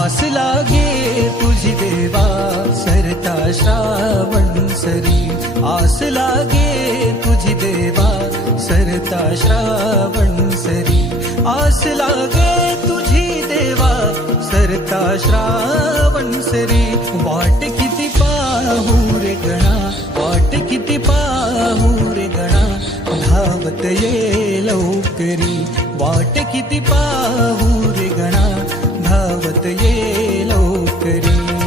आस लागे तुझी देवा सरता श्रावण सरी, आस लागे तुझी देवा सरता श्रावण सरी, आस लागे तुझी देवा सरता श्रावण सरी. वाट किती पाहू रे गणा, वाट किती पाहू रे गणा, धावत ये लवकरी. वाट किती पाहू रे गणा, धावत ये लवकरी.